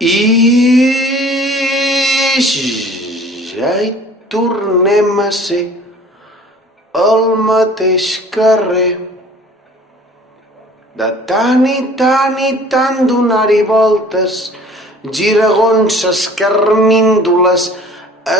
I ja hi tornem a ser, al mateix carrer. De tant i tant donar-hi voltes, giragonses, carmíndoles,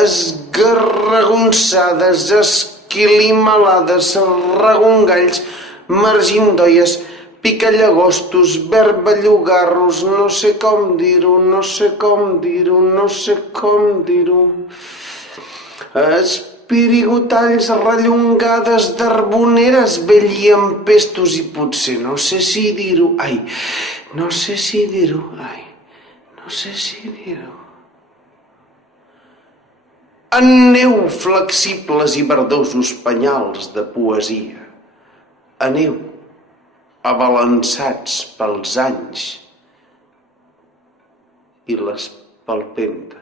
esgarragonçades, esquilimalades, regongalls, margindoies, picallagostos, verbellugarros, no sé com dir-ho, no sé com dir-ho, no sé com dir-ho. Espirigotalls, rellongades, darboneres, vell i empestos i potser no sé si dir-ho, no sé si dir-ho. Aneu flexibles i verdosos penyals de poesia, aneu abalançats pels anys i les palpentes.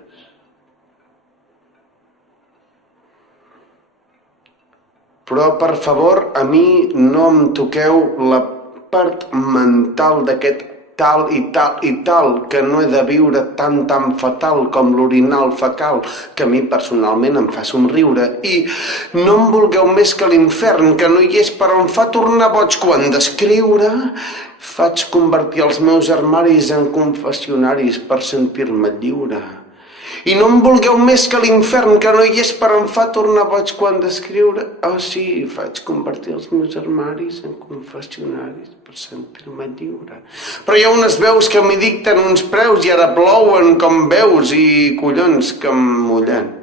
Però, per favor, a mi no em toqueu la part mental d'aquest tal i tal, que no he de viure tan fatal com l'orinal fecal, que a mi personalment em fa somriure. I no em vulgueu més que l'infern, que no hi és per on fa tornar boig quan d'escriure faig convertir els meus armaris en confessionaris per sentir-me lliure. I no em vulgueu més que l'infern, que no hi és per on fa tornar boig quan d'escriure. Sí, faig convertir els meus armaris en confessionaris per sentir-me lliure. Però hi ha unes veus que m'hi dicten uns preus i ara plouen com veus i collons que em mullen.